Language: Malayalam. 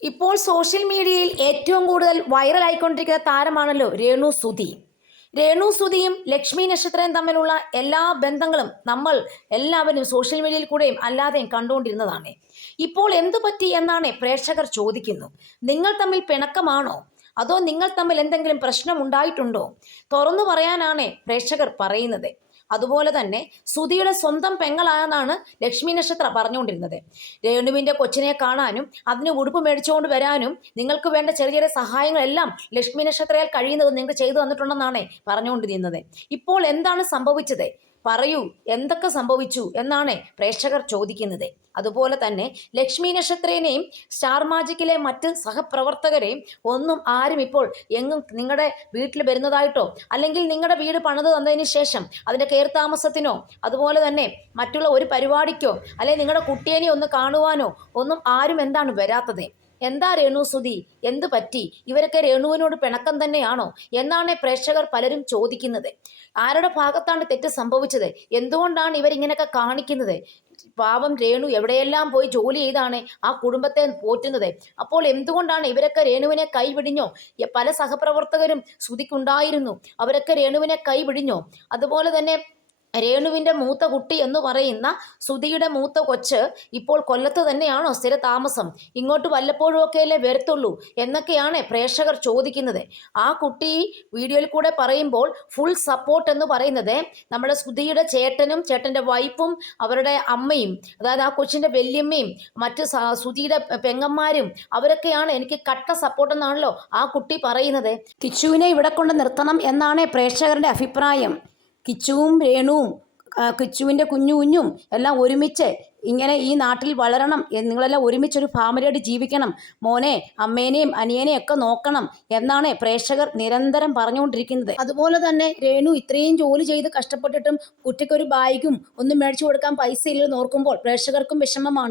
ഇപ്പോൾ സോഷ്യൽ മീഡിയയിൽ ഏറ്റവും കൂടുതൽ വൈറലായിക്കൊണ്ടിരിക്കുന്ന താരമാണല്ലോ രേണു സുധി. രേണു സുധിയും ലക്ഷ്മി നക്ഷത്രയും തമ്മിലുള്ള എല്ലാ ബന്ധങ്ങളും നമ്മൾ എല്ലാവരും സോഷ്യൽ മീഡിയയിൽ കൂടെയും അല്ലാതെയും കണ്ടുകൊണ്ടിരുന്നതാണ്. ഇപ്പോൾ എന്തു പറ്റി എന്നാണ് പ്രേക്ഷകർ ചോദിക്കുന്നു. നിങ്ങൾ തമ്മിൽ പിണക്കമാണോ? അതോ നിങ്ങൾ തമ്മിൽ എന്തെങ്കിലും പ്രശ്നം ഉണ്ടായിട്ടുണ്ടോ? തുറന്നു പറയാനാണ് പ്രേക്ഷകർ പറയുന്നത്. അതുപോലെ തന്നെ സുധിയുടെ സ്വന്തം പെങ്ങളാണെന്നാണ് ലക്ഷ്മി നക്ഷത്ര പറഞ്ഞുകൊണ്ടിരുന്നത്. രേണുവിന്റെ കൊച്ചിനെ കാണാനും അതിന് ഉടുപ്പ് മേടിച്ചുകൊണ്ട് വരാനും നിങ്ങൾക്ക് വേണ്ട ചെറിയ ചെറിയ സഹായങ്ങളെല്ലാം ലക്ഷ്മി നക്ഷത്രയാൽ കഴിയുന്നത് നിങ്ങൾക്ക് ചെയ്തു തന്നിട്ടുണ്ടെന്നാണ് പറഞ്ഞുകൊണ്ടിരുന്നത്. ഇപ്പോൾ എന്താണ് സംഭവിച്ചത്? പറയൂ എന്തൊക്കെ സംഭവിച്ചു എന്നാണ് പ്രേക്ഷകർ ചോദിക്കുന്നത്. അതുപോലെ തന്നെ ലക്ഷ്മി നക്ഷത്രേനെയും സ്റ്റാർ മാജിക്കിലെ മറ്റ് സഹപ്രവർത്തകരെയും ഒന്നും ആരും ഇപ്പോൾ എങ്ങും നിങ്ങളുടെ വീട്ടിൽ വരുന്നതായിട്ടോ അല്ലെങ്കിൽ നിങ്ങളുടെ വീട് പണിത് തന്നതിന് ശേഷം അതിന്റെ കയർ താമസത്തിനോ അതുപോലെ തന്നെ മറ്റുള്ള ഒരു പരിപാടിക്കോ അല്ലെങ്കിൽ നിങ്ങളുടെ കുട്ടിയെ ഒന്ന് കാണുവാനോ ഒന്നും ആരും എന്താണ് വരാത്തത്. എന്താ രേണു സുധി എന്ത് പറ്റി? ഇവരൊക്കെ രേണുവിനോട് പിണക്കം തന്നെയാണോ? എന്നാണ് പ്രേക്ഷകർ പലരും ചോദിക്കുന്നത്. ആരുടെ ഭാഗത്താണ് തെറ്റ് സംഭവിച്ചത്? എന്തുകൊണ്ടാണ് ഇവരിങ്ങനെയൊക്കെ കാണിക്കുന്നത്? പാവം രേണു എവിടെയെല്ലാം പോയി ജോലി ചെയ്താണ് ആ കുടുംബത്തെ പോറ്റുന്നത്? അപ്പോൾ എന്തുകൊണ്ടാണ് ഇവരൊക്കെ രേണുവിനെ കൈവിടിഞ്ഞോ? പല സഹപ്രവർത്തകരും ശ്രുതിക്കുണ്ടായിരുന്നു അവരൊക്കെ രേണുവിനെ കൈവിടിഞ്ഞോ? അതുപോലെ തന്നെ രേണുവിന്റെ മൂത്ത കുട്ടി എന്ന് പറയുന്ന സുധിയുടെ മൂത്ത കൊച്ച് ഇപ്പോൾ കൊല്ലത്ത് തന്നെയാണോ സ്ഥിര താമസം ഇങ്ങോട്ട് വല്ലപ്പോഴും ഒക്കെയല്ലേ വരത്തുള്ളൂ എന്നൊക്കെയാണ് പ്രേക്ഷകർ ചോദിക്കുന്നത്. ആ കുട്ടി വീഡിയോയിൽ കൂടെ പറയുമ്പോൾ ഫുൾ സപ്പോർട്ട് എന്ന് പറയുന്നത് നമ്മുടെ സുധിയുടെ ചേട്ടനും ചേട്ടന്റെ വൈഫും അവരുടെ അമ്മയും അതായത് ആ കൊച്ചിന്റെ വല്യമ്മയും മറ്റ് സുധിയുടെ പെങ്ങന്മാരും അവരൊക്കെയാണ് എനിക്ക് കട്ട സപ്പോർട്ട് എന്നാണല്ലോ ആ കുട്ടി പറയുന്നത്. കിച്ചുവിനെ ഇവിടെ കൊണ്ട് നിർത്തണം എന്നാണ് പ്രേക്ഷകരുടെ അഭിപ്രായം. കിച്ചുവും രേണുവും കിച്ചുവിന്റെ കുഞ്ഞു കുഞ്ഞും എല്ലാം ഒരുമിച്ച് ഇങ്ങനെ ഈ നാട്ടിൽ വളരണം നിങ്ങളെല്ലാം ഒരുമിച്ചൊരു ഫാമിലിയായിട്ട് ജീവിക്കണം. മോനെ അമ്മേനെയും അനിയനെയും ഒക്കെ നോക്കണം എന്നാണ് പ്രേക്ഷകർ നിരന്തരം പറഞ്ഞുകൊണ്ടിരിക്കുന്നത്. അതുപോലെ തന്നെ രേണു ഇത്രയും ജോലി ചെയ്ത് കഷ്ടപ്പെട്ടിട്ടും കുട്ടിക്കൊരു ബാഗും ഒന്നും മേടിച്ചു കൊടുക്കാൻ പൈസ ഇല്ലെന്ന് ഓർക്കുമ്പോൾ പ്രേക്ഷകർക്കും വിഷമമാണ്.